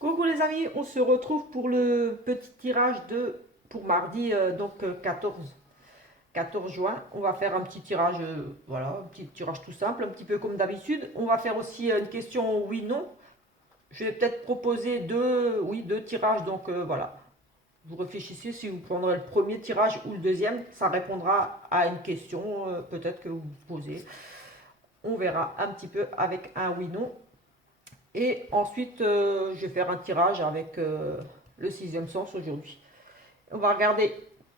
Coucou les amis, on se retrouve pour le petit tirage pour mardi 14 juin. On va faire un petit tirage, voilà, un petit tirage tout simple, un petit peu comme d'habitude. On va faire aussi une question oui/non. Je vais peut-être proposer deux tirages, voilà. Vous réfléchissez si vous prendrez le premier tirage ou le deuxième, ça répondra à une question peut-être que vous vous posez. On verra un petit peu avec un oui/non. Et ensuite, je vais faire un tirage avec le sixième sens aujourd'hui. On va regarder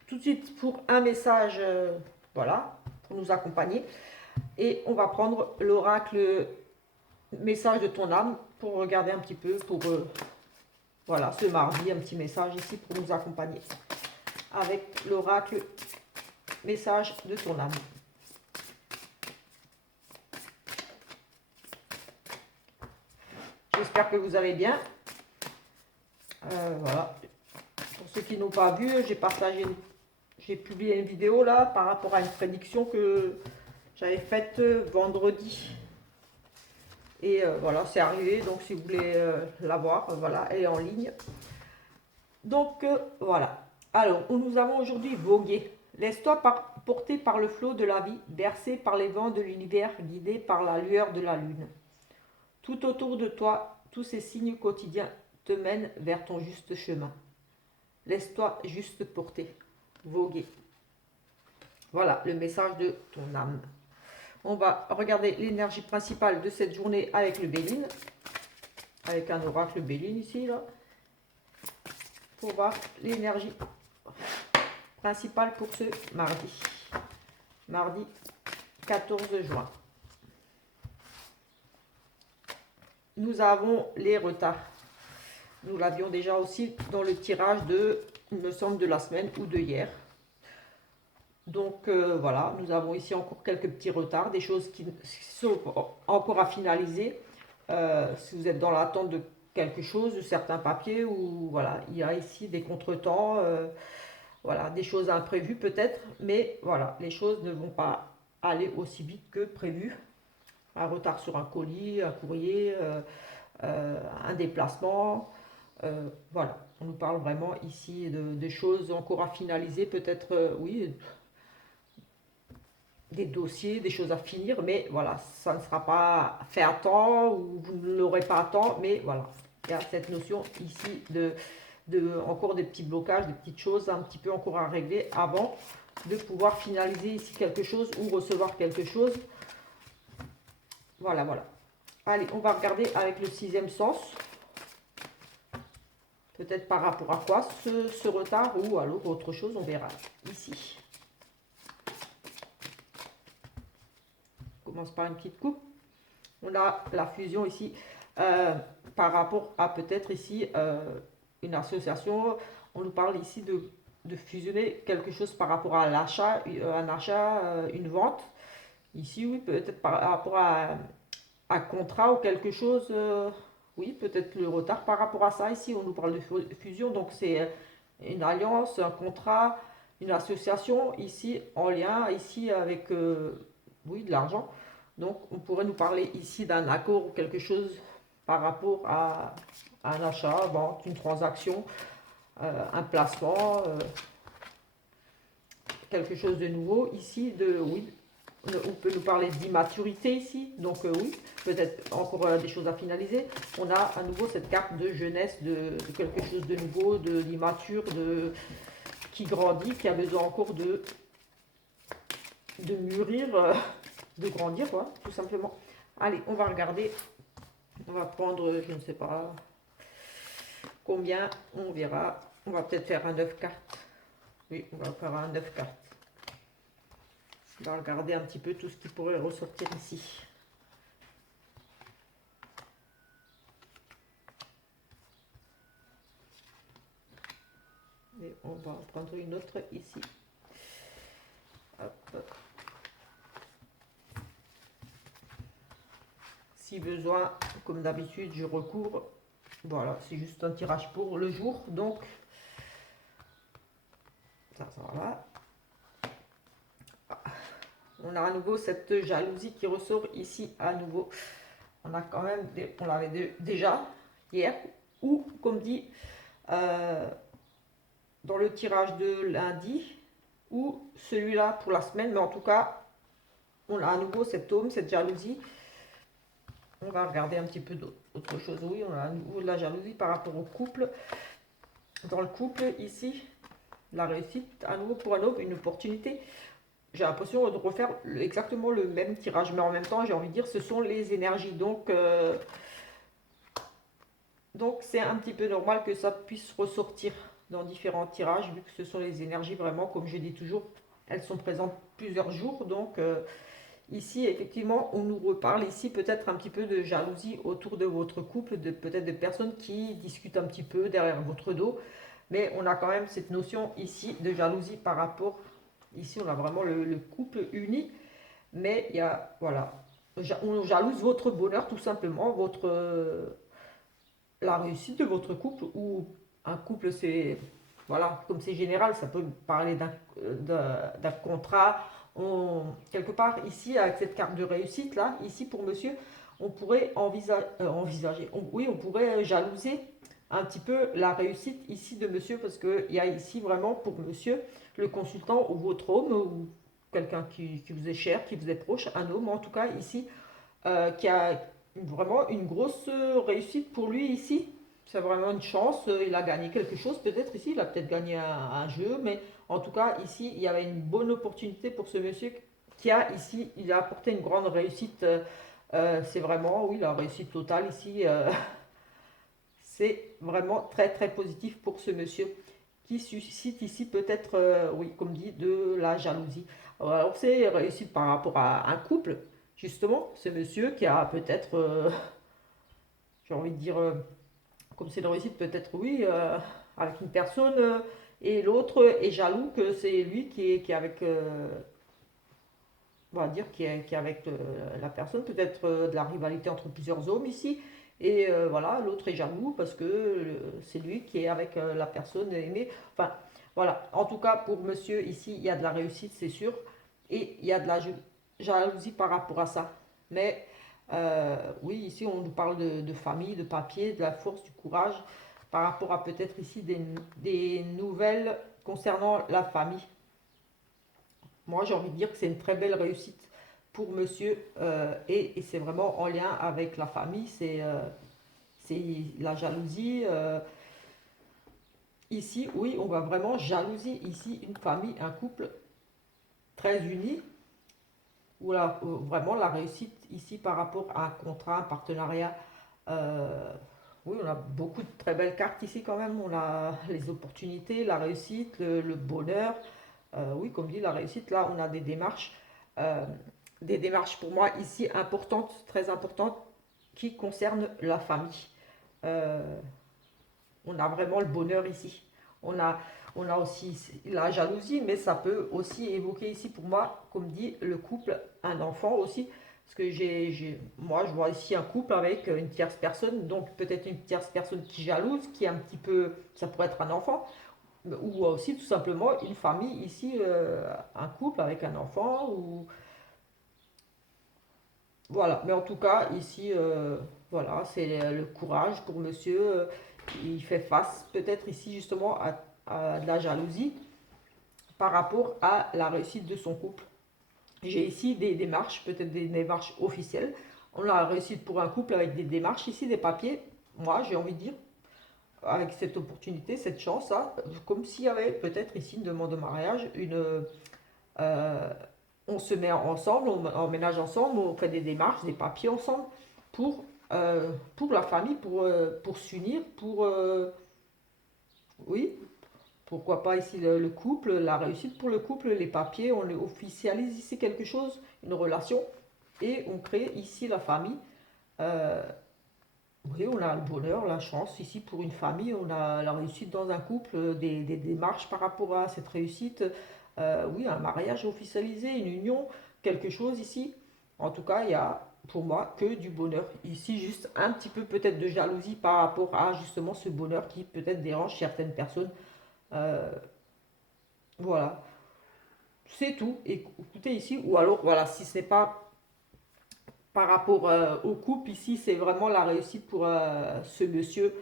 tout de suite pour un message, voilà, pour nous accompagner. Et on va prendre l'oracle message de ton âme pour regarder un petit peu, voilà, ce mardi, un petit message ici pour nous accompagner. Avec l'oracle message de ton âme. J'espère que vous allez bien. Voilà. Pour ceux qui n'ont pas vu, j'ai publié une vidéo là par rapport à une prédiction que j'avais faite vendredi. Et voilà, c'est arrivé. Donc si vous voulez la voir, voilà, elle est en ligne. Donc voilà. Alors, nous avons aujourd'hui vogué. Laisse-toi porter par le flot de la vie, bercé par les vents de l'univers, guidé par la lueur de la lune. Tout autour de toi, tous ces signes quotidiens te mènent vers ton juste chemin. Laisse-toi juste porter, voguer. Voilà le message de ton âme. On va regarder l'énergie principale de cette journée avec le Béline. Avec un oracle Béline ici, là. Pour voir l'énergie principale pour ce mardi. Mardi 14 juin. Nous avons les retards. Nous l'avions déjà aussi dans le tirage il me semble, de la semaine ou de hier. Donc voilà, nous avons ici encore quelques petits retards, des choses qui sont encore à finaliser. Si vous êtes dans l'attente de quelque chose, de certains papiers, ou voilà, il y a ici des contretemps, voilà, des choses imprévues peut-être, mais voilà, les choses ne vont pas aller aussi vite que prévu. Un retard sur un colis, un courrier, un déplacement, voilà, on nous parle vraiment ici de choses encore à finaliser, peut-être, oui, des dossiers, des choses à finir, mais voilà, ça ne sera pas fait à temps ou vous ne l'aurez pas à temps, mais voilà, il y a cette notion ici encore des petits blocages, des petites choses un petit peu encore à régler avant de pouvoir finaliser ici quelque chose ou recevoir quelque chose. Voilà, voilà. Allez, on va regarder avec le sixième sens. Peut-être par rapport à quoi ce retard ou alors autre chose, on verra ici. On commence par une petite coupe. On a la fusion ici par rapport à peut-être ici une association. On nous parle ici de fusionner quelque chose par rapport à l'achat, un achat, une vente. Ici, oui, peut-être par rapport à un contrat ou quelque chose. Oui, peut-être le retard par rapport à ça. Ici, on nous parle de fusion. Donc, c'est une alliance, un contrat, une association. Ici, en lien, ici, avec, oui, de l'argent. Donc, on pourrait nous parler ici d'un accord ou quelque chose par rapport à un achat, vente, une transaction, un placement, quelque chose de nouveau. Ici, oui, on peut nous parler d'immaturité ici. Donc, oui, peut-être encore des choses à finaliser. On a à nouveau cette carte de jeunesse, de quelque chose de nouveau, d'immature, qui grandit, qui a besoin encore de mûrir, de grandir, quoi, tout simplement. Allez, on va regarder. On va prendre, je ne sais pas combien, on verra. On va peut-être faire un 9 cartes. Oui, on va faire un 9 cartes. On va regarder un petit peu tout ce qui pourrait ressortir ici. Et on va prendre une autre ici. Hop. Si besoin, comme d'habitude, je recours. Voilà, c'est juste un tirage pour le jour. Donc, ça va. On a à nouveau cette jalousie qui ressort ici à nouveau. On a quand même, on l'avait déjà hier. ou comme dit euh, dans le tirage de lundi, ou celui-là pour la semaine, mais en tout cas, on a à nouveau cet homme, cette jalousie. On va regarder un petit peu d'autre chose. Oui, on a à nouveau de la jalousie par rapport au couple. Dans le couple, ici, la réussite, à nouveau pour un homme, une opportunité. J'ai l'impression de refaire exactement le même tirage, mais en même temps, j'ai envie de dire, ce sont les énergies. Donc c'est un petit peu normal que ça puisse ressortir dans différents tirages, vu que ce sont les énergies vraiment, comme je dis toujours, elles sont présentes plusieurs jours. Donc ici, effectivement, on nous reparle ici peut-être un petit peu de jalousie autour de votre couple, de peut-être de personnes qui discutent un petit peu derrière votre dos. Mais on a quand même cette notion ici de jalousie par rapport, ici on a vraiment le couple uni, mais il y a, voilà, on jalouse votre bonheur tout simplement, la réussite de votre couple, ou un couple c'est, voilà, comme c'est général, ça peut parler d'un contrat. Quelque part ici, avec cette carte de réussite là, ici pour monsieur, on pourrait envisager, oui, on pourrait jalouser un petit peu la réussite ici de monsieur, parce qu'il y a ici vraiment pour monsieur, le consultant ou votre homme, ou quelqu'un qui vous est cher, qui vous est proche, un homme en tout cas ici, qui a vraiment une grosse réussite pour lui ici. C'est vraiment une chance, il a gagné quelque chose peut-être ici, il a peut-être gagné un jeu, mais en tout cas ici, il y avait une bonne opportunité pour ce monsieur qui a ici, il a apporté une grande réussite. C'est vraiment, oui, la réussite totale ici. C'est vraiment très très positif pour ce monsieur qui suscite ici peut-être, oui, comme dit, de la jalousie. Alors c'est réussite par rapport à un couple, justement, ce monsieur qui a peut-être, j'ai envie de dire, comme c'est une réussite peut-être, oui, avec une personne, et l'autre est jaloux que c'est lui qui est avec, on va dire, qui est avec la personne, peut-être de la rivalité entre plusieurs hommes ici. Et voilà, l'autre est jaloux parce que c'est lui qui est avec la personne aimée. Enfin, voilà. En tout cas, pour monsieur, ici, il y a de la réussite, c'est sûr. Et il y a de la jalousie par rapport à ça. Mais oui, ici, on nous parle de famille, de papier, de la force, du courage, par rapport à peut-être ici des nouvelles concernant la famille. Moi, j'ai envie de dire que c'est une très belle réussite pour monsieur, et c'est vraiment en lien avec la famille, c'est la jalousie. Ici, oui, on va vraiment jalouser ici une famille, un couple très uni, où vraiment la réussite ici par rapport à un contrat, un partenariat. euh, oui, on a beaucoup de très belles cartes ici quand même. On a les opportunités, la réussite, le bonheur. Oui, comme dit, la réussite, là, on a euh, des démarches pour moi ici importantes, très importantes, qui concernent la famille. Euh, on a vraiment le bonheur ici. On a, on a aussi la jalousie, mais ça peut aussi évoquer ici pour moi, comme dit, le couple, un enfant aussi. Parce que moi, je vois ici un couple avec une tierce personne, donc peut-être une tierce personne qui jalouse, qui est un petit peu, ça pourrait être un enfant, ou aussi tout simplement une famille ici, un couple avec un enfant, ou voilà. Mais en tout cas, ici, voilà, c'est le courage pour monsieur. Il fait face peut-être ici justement à de la jalousie par rapport à la réussite de son couple. J'ai ici des démarches, peut-être des démarches officielles. On a la réussite pour un couple avec des démarches ici, des papiers. Moi, j'ai envie de dire, avec cette opportunité, cette chance, là, comme s'il y avait peut-être ici une demande de mariage, euh, on se met ensemble, on emménage ensemble, on fait des démarches, des papiers ensemble pour la famille, pour s'unir, oui, pourquoi pas ici le couple, la réussite pour le couple, les papiers, on officialise ici quelque chose, une relation, et on crée ici la famille. Euh, oui, on a le bonheur, la chance ici pour une famille, on a la réussite dans un couple, des démarches par rapport à cette réussite. Oui, un mariage officialisé, une union, quelque chose ici. En tout cas, il y a pour moi que du bonheur. Ici, juste un petit peu peut-être de jalousie par rapport à justement ce bonheur qui peut-être dérange certaines personnes. Euh, voilà, c'est tout. Écoutez ici, ou alors voilà, si ce n'est pas par rapport au couple, ici c'est vraiment la réussite pour ce monsieur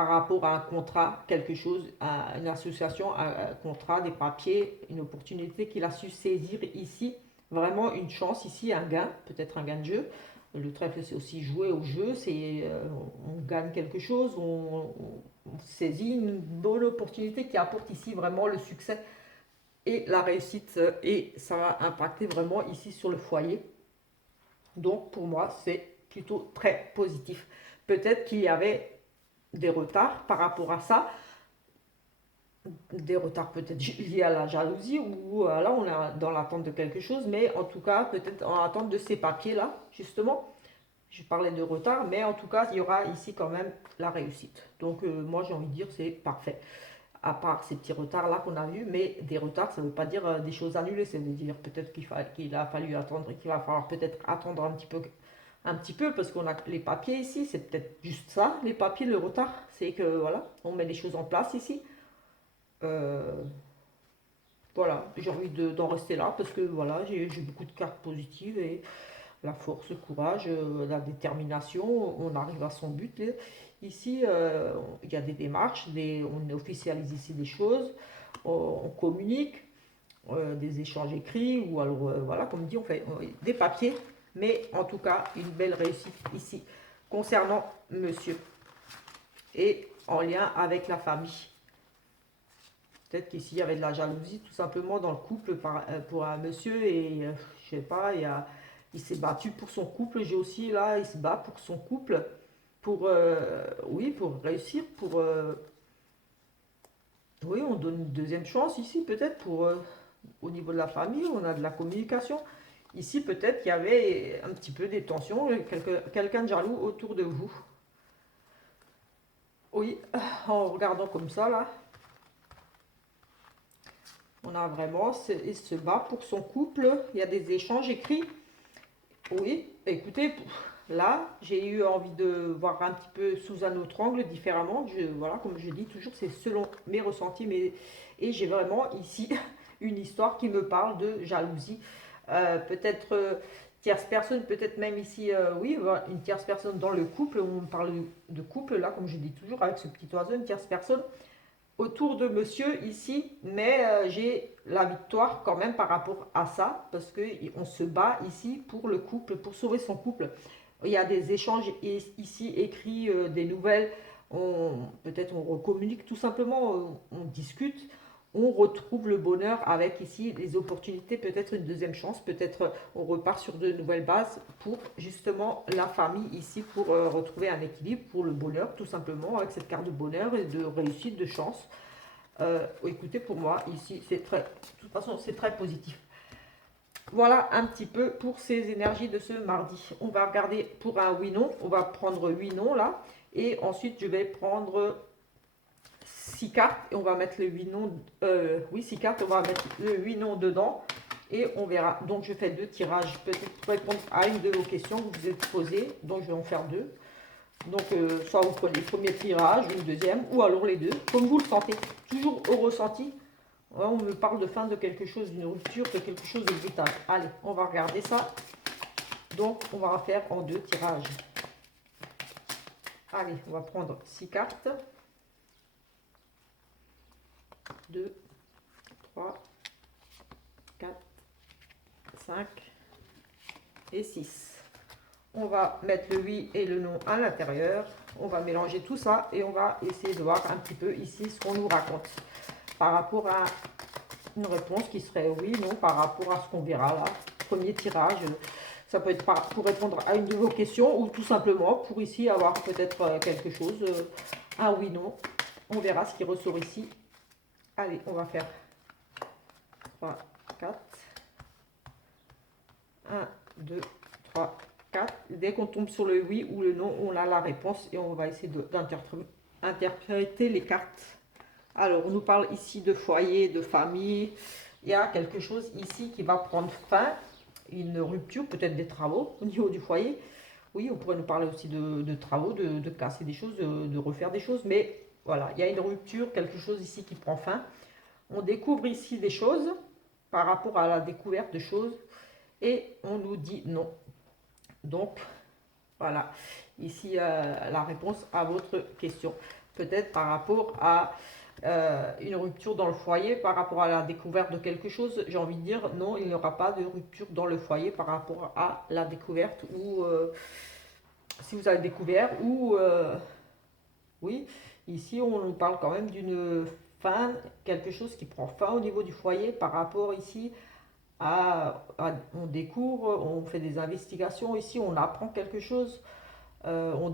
par rapport à un contrat, quelque chose, à une association, un contrat, des papiers, une opportunité qu'il a su saisir ici. Vraiment une chance ici, un gain, peut-être un gain de jeu. Le trèfle, c'est aussi jouer au jeu, c'est on gagne quelque chose, on saisit une bonne opportunité qui apporte ici vraiment le succès et la réussite, et ça va impacter vraiment ici sur le foyer. Donc pour moi, c'est plutôt très positif. Peut-être qu'il y avait des retards par rapport à ça, des retards peut-être liés à la jalousie, ou là on est dans l'attente de quelque chose, mais en tout cas peut-être en attente de ces papiers-là, justement. Je parlais de retard, mais en tout cas il y aura ici quand même la réussite. Donc moi j'ai envie de dire c'est parfait. À part ces petits retards là qu'on a vus, mais des retards ça ne veut pas dire des choses annulées, ça veut dire peut-être qu'il a fallu attendre, qu'il va falloir peut-être attendre un petit peu, parce qu'on a les papiers ici, c'est peut-être juste ça, les papiers, le retard, c'est que voilà, on met les choses en place ici. Euh, voilà, j'ai envie d'en rester là, parce que voilà, j'ai beaucoup de cartes positives, et la force, le courage, la détermination, on arrive à son but. Ici, il y a des démarches, on officialise ici des choses, on communique, des échanges écrits, ou alors, voilà, comme dit, on fait des papiers, mais en tout cas, une belle réussite ici concernant monsieur, et en lien avec la famille. Peut-être qu'ici, il y avait de la jalousie, tout simplement, dans le couple pour un monsieur, et je sais pas, il s'est battu pour son couple. J'ai aussi, là, il se bat pour son couple, pour, oui, pour réussir, oui, on donne une deuxième chance ici, peut-être, au niveau de la famille, on a de la communication. Ici, peut-être qu'il y avait un petit peu des tensions, quelqu'un de jaloux autour de vous. Oui, en regardant comme ça, là, on a vraiment, il se bat pour son couple, il y a des échanges écrits. Oui, écoutez, là, j'ai eu envie de voir un petit peu sous un autre angle, différemment. Voilà, comme je dis toujours, c'est selon mes ressentis, et j'ai vraiment ici une histoire qui me parle de jalousie. Peut-être tierce personne, peut-être même ici, oui, voilà, une tierce personne dans le couple. On parle de couple, là, comme je dis toujours, avec ce petit oiseau, une tierce personne autour de monsieur ici, mais j'ai la victoire quand même par rapport à ça, parce que on se bat ici pour le couple, pour sauver son couple. Il y a des échanges ici écrits, des nouvelles, peut-être on recommunique tout simplement, on discute, on retrouve le bonheur avec ici les opportunités, peut-être une deuxième chance, peut-être on repart sur de nouvelles bases pour justement la famille ici, pour retrouver un équilibre, pour le bonheur tout simplement, avec cette carte de bonheur et de réussite, de chance. Écoutez, pour moi ici c'est très, de toute façon c'est très positif. Voilà un petit peu pour ces énergies de ce mardi. On va regarder pour un oui non, on va prendre 8 noms là, et ensuite je vais prendre 6 cartes, et on va mettre le 8 noms, oui 6 cartes, on va mettre le 8 noms dedans, et on verra. Donc je fais deux tirages, peut-être pour répondre à une de vos questions que vous vous êtes posées, donc je vais en faire deux. Donc soit vous prenez le premier tirage, ou le deuxième, ou alors les deux, comme vous le sentez, toujours au ressenti. Ouais, on me parle de fin de quelque chose, d'une rupture, de quelque chose de brutal. Allez, on va regarder ça. Donc on va faire en deux tirages. Allez, on va prendre 6 cartes. 2, 3, 4, 5 et 6. On va mettre le oui et le non à l'intérieur. On va mélanger tout ça et on va essayer de voir un petit peu ici ce qu'on nous raconte par rapport à une réponse qui serait oui, non, par rapport à ce qu'on verra là. Premier tirage, ça peut être pour répondre à une de vos questions, ou tout simplement pour ici avoir peut-être quelque chose, un oui, non. On verra ce qui ressort ici. Allez, on va faire 3, 4. 1, 2, 3, 4. Dès qu'on tombe sur le oui ou le non, on a la réponse et on va essayer d'interpréter les cartes. Alors, on nous parle ici de foyer, de famille. Il y a quelque chose ici qui va prendre fin, une rupture, peut-être des travaux au niveau du foyer. Oui, on pourrait nous parler aussi de travaux, de casser des choses, de refaire des choses. Mais voilà, il y a une rupture, quelque chose ici qui prend fin. On découvre ici des choses par rapport à la découverte de choses. Et on nous dit non. Donc, voilà. Ici, la réponse à votre question. peut-être par rapport à une rupture dans le foyer, par rapport à la découverte de quelque chose. J'ai envie de dire, non, il n'y aura pas de rupture dans le foyer par rapport à la découverte, ou si vous avez découvert, ou oui, ici on nous parle quand même d'une fin, quelque chose qui prend fin au niveau du foyer par rapport ici on découvre, on fait des investigations, ici on apprend quelque chose, on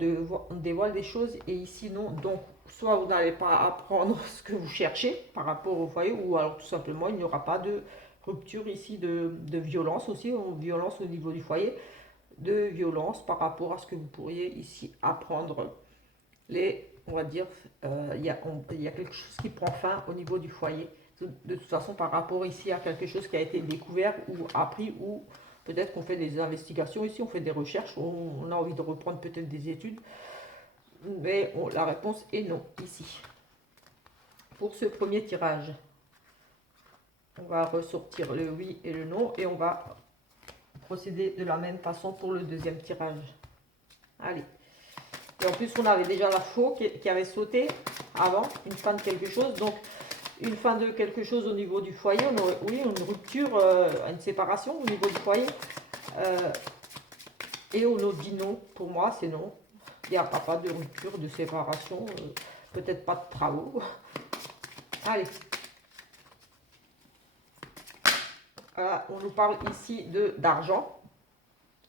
dévoile des choses, et ici non. Donc soit vous n'allez pas apprendre ce que vous cherchez par rapport au foyer, ou alors tout simplement il n'y aura pas de rupture ici de violence aussi, violence au niveau du foyer, de violence par rapport à ce que vous pourriez ici apprendre. On va dire, il y a quelque chose qui prend fin au niveau du foyer. De toute façon, par rapport ici à quelque chose qui a été découvert ou appris, ou peut-être qu'on fait des investigations ici, on fait des recherches, on a envie de reprendre peut-être des études, mais la réponse est non ici. Pour ce premier tirage, on va ressortir le oui et le non, et on va procéder de la même façon pour le deuxième tirage. Allez. Et en plus, on avait déjà la faux qui avait sauté avant, une fin de quelque chose. Donc, une fin de quelque chose au niveau du foyer, on aurait, oui, une rupture, une séparation au niveau du foyer. Et on nous dit non. Pour moi, c'est non. Il n'y a pas de rupture, de séparation, peut-être pas de travaux. Allez. Voilà, on nous parle ici d'argent.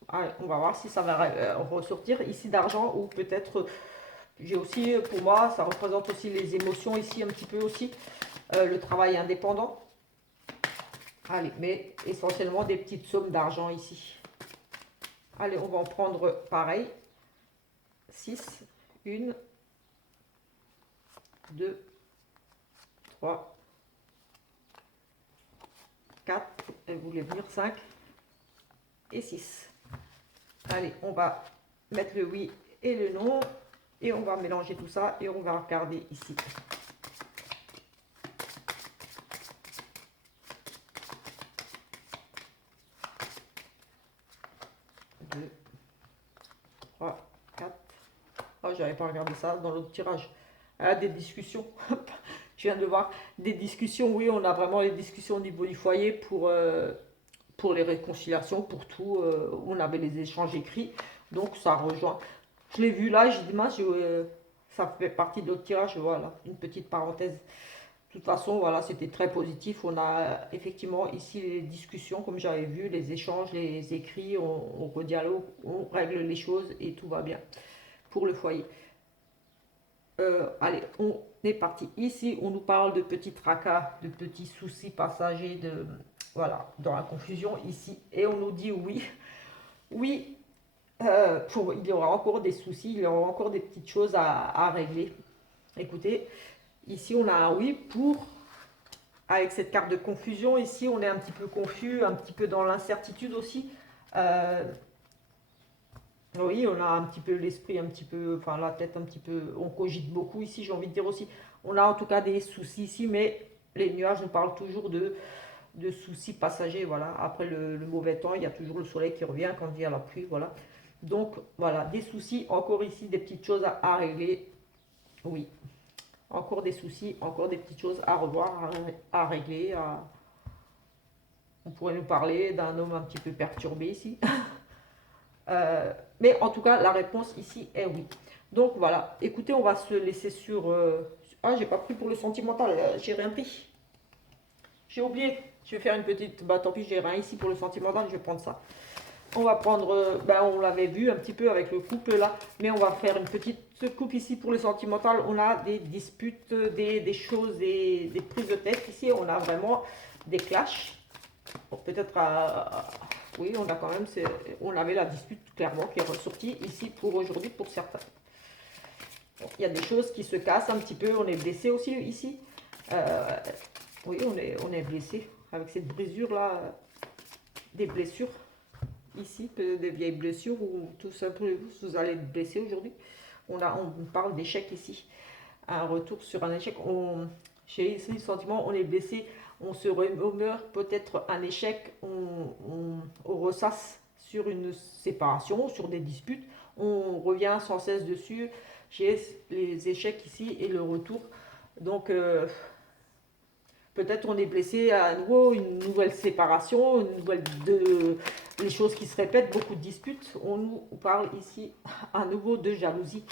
Allez, on va voir si ça va ressortir ici d'argent, ou peut-être, j'ai aussi, pour moi, ça représente aussi les émotions ici un petit peu aussi, le travail indépendant. Allez, mais essentiellement des petites sommes d'argent ici. Allez, on va en prendre pareil. 6, 1, 2, 3, 4, elle voulait venir 5 et 6. Allez, on va mettre le oui et le non, et on va mélanger tout ça, et on va regarder ici. 2, 3, 4. Oh, j'avais pas regardé ça dans l'autre tirage. Ah, des discussions. Je viens de voir des discussions. Oui, on a vraiment les discussions au niveau du foyer pour les réconciliations, pour tout. On avait les échanges écrits. Donc ça rejoint. Je l'ai vu là, j'ai dit, mince, ça fait partie de l'autre tirage. Voilà, une petite parenthèse. De toute façon, voilà, c'était très positif. On a effectivement ici les discussions, comme j'avais vu, les échanges, les écrits, on redialogue, on règle les choses, et tout va bien pour le foyer. Allez, on est parti. Ici, on nous parle de petits tracas, de petits soucis passagers, voilà, dans la confusion ici. Et on nous dit oui, oui, il y aura encore des soucis, il y aura encore des petites choses à régler. Écoutez, ici on a un oui pour, avec cette carte de confusion, ici on est un petit peu confus, un petit peu dans l'incertitude aussi. Oui, on a un petit peu l'esprit, un petit peu, enfin la tête un petit peu, on cogite beaucoup ici, j'ai envie de dire aussi. On a en tout cas des soucis ici, mais les nuages nous parlent toujours de soucis passagers, voilà. Après le mauvais temps, il y a toujours le soleil qui revient quand vient la pluie, voilà. Donc voilà, des soucis, encore ici, des petites choses à régler, oui. Encore des soucis, encore des petites choses à revoir, à régler. On pourrait nous parler d'un homme un petit peu perturbé ici. Mais en tout cas, la réponse ici est oui. Donc voilà, écoutez, on va se laisser sur... Ah, j'ai pas pris pour le sentimental, j'ai rien pris. J'ai oublié. Je vais faire une petite... Bah tant pis, j'ai rien ici pour le sentimental, je vais prendre ça. On va prendre... on l'avait vu un petit peu avec le couple là, mais on va faire une petite coupe ici pour le sentimental. On a des disputes, des choses, des prises de tête. Ici, on a vraiment des clashs. Bon, peut-être oui, on a quand même, on avait la dispute clairement qui est ressortie ici pour aujourd'hui pour certains. Bon, il y a des choses qui se cassent un petit peu, on est blessé aussi ici. Oui, on est blessé avec cette brisure là, des blessures ici, des vieilles blessures, ou tout simplement vous allez être blessé aujourd'hui. On parle d'échec ici, un retour sur un échec. Chez ici, le sentiment, on est blessé. On se remeurt peut-être un échec, on ressasse sur une séparation, sur des disputes, on revient sans cesse dessus, j'ai les échecs ici et le retour. Donc, peut-être on est blessé à nouveau, une nouvelle séparation, une nouvelle les choses qui se répètent, beaucoup de disputes. On nous parle ici à nouveau de jalousie.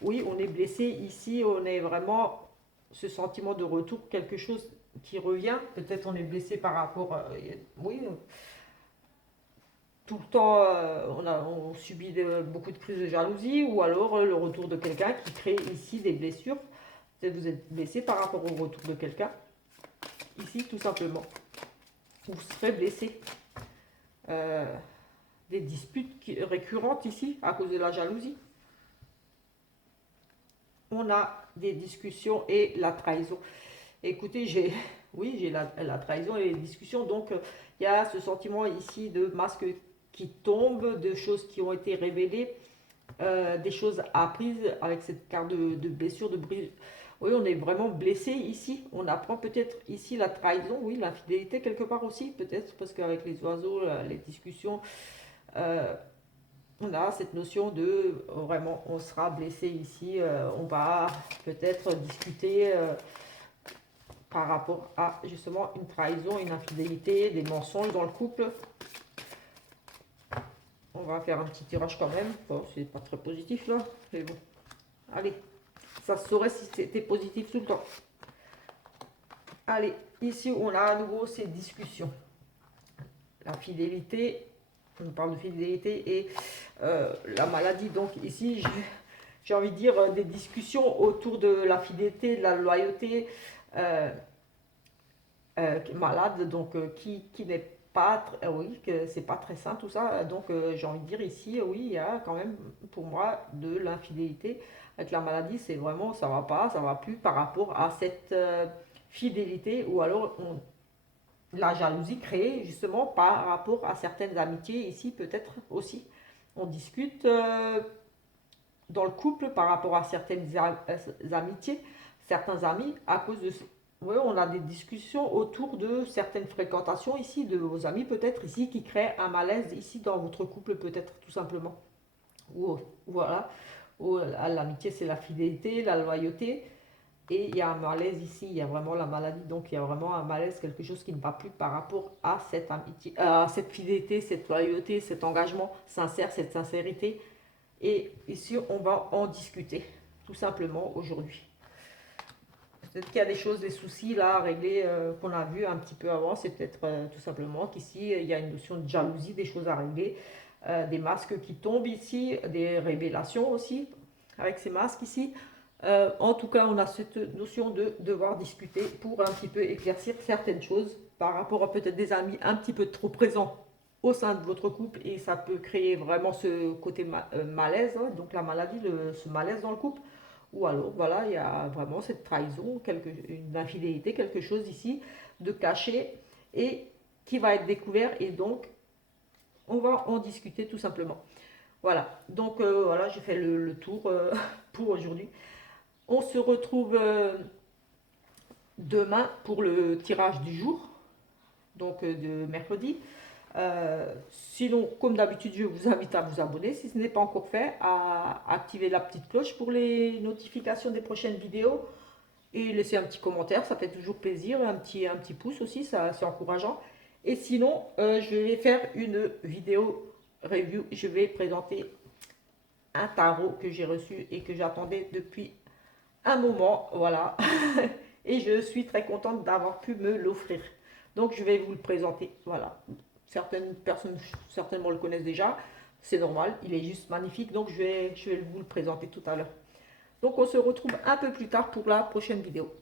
Oui, on est blessé ici, on est vraiment ce sentiment de retour, quelque chose qui revient. Peut-être on est blessé par rapport, oui, tout le temps, on subit beaucoup de crises de jalousie, ou alors le retour de quelqu'un qui crée ici des blessures. Peut-être vous êtes blessé par rapport au retour de quelqu'un, ici tout simplement. Vous serez blessé. Des disputes récurrentes ici à cause de la jalousie. On a des discussions et la trahison. Écoutez, j'ai la trahison et les discussions. Donc, il y a ce sentiment ici de masque qui tombe, de choses qui ont été révélées, des choses apprises avec cette carte de blessure, de brise. Oui, on est vraiment blessé ici. On apprend peut-être ici la trahison, oui, l'infidélité quelque part aussi, peut-être parce qu'avec les oiseaux, les discussions, on a cette notion de vraiment on sera blessé ici, on va peut-être discuter par rapport à justement une trahison, une infidélité, des mensonges dans le couple. On va faire un petit tirage quand même. Bon, c'est pas très positif là, mais bon. Allez, ça se saurait si c'était positif tout le temps. Allez, ici on a à nouveau ces discussions. La fidélité, on parle de fidélité et la maladie. Donc ici, j'ai envie de dire des discussions autour de la fidélité, de la loyauté, malade, donc qui n'est pas, oui, que c'est pas très sain tout ça. Donc j'ai envie de dire ici, oui, il y a quand même pour moi de l'infidélité. Avec la maladie, c'est vraiment, ça va pas, ça va plus par rapport à cette fidélité, ou alors la jalousie créée justement par rapport à certaines amitiés ici peut-être aussi. On discute dans le couple par rapport à certaines amitiés, certains amis, à cause de... Oui, on a des discussions autour de certaines fréquentations ici, de vos amis peut-être ici, qui créent un malaise ici dans votre couple peut-être tout simplement. Ou voilà, l'amitié c'est la fidélité, la loyauté, et il y a un malaise ici, il y a vraiment la maladie, donc il y a vraiment un malaise, quelque chose qui ne va plus par rapport à cette amitié, à cette fidélité, cette loyauté, cet engagement sincère, cette sincérité. Et ici, on va en discuter, tout simplement, aujourd'hui. Peut-être qu'il y a des choses, des soucis là à régler qu'on a vu un petit peu avant. C'est peut-être tout simplement qu'ici, il y a une notion de jalousie, des choses à régler, des masques qui tombent ici, des révélations aussi avec ces masques ici. En tout cas, on a cette notion de devoir discuter pour un petit peu éclaircir certaines choses par rapport à peut-être des amis un petit peu trop présents au sein de votre couple, et ça peut créer vraiment ce côté malaise, hein, donc la maladie, ce malaise dans le couple. Ou alors, voilà, il y a vraiment cette trahison, une infidélité, quelque chose ici de caché et qui va être découvert, et donc on va en discuter tout simplement. Voilà, donc voilà, j'ai fait le tour pour aujourd'hui. On se retrouve demain pour le tirage du jour, donc de mercredi. Sinon, comme d'habitude, je vous invite à vous abonner si ce n'est pas encore fait, à activer la petite cloche pour les notifications des prochaines vidéos, et laisser un petit commentaire, ça fait toujours plaisir, un petit pouce aussi, ça c'est encourageant. Et sinon, je vais faire une vidéo review, je vais présenter un tarot que j'ai reçu et que j'attendais depuis un moment, voilà. Et je suis très contente d'avoir pu me l'offrir. Donc je vais vous le présenter, voilà. Certaines personnes certainement le connaissent déjà, c'est normal, il est juste magnifique, donc je vais vous le présenter tout à l'heure. Donc on se retrouve un peu plus tard pour la prochaine vidéo.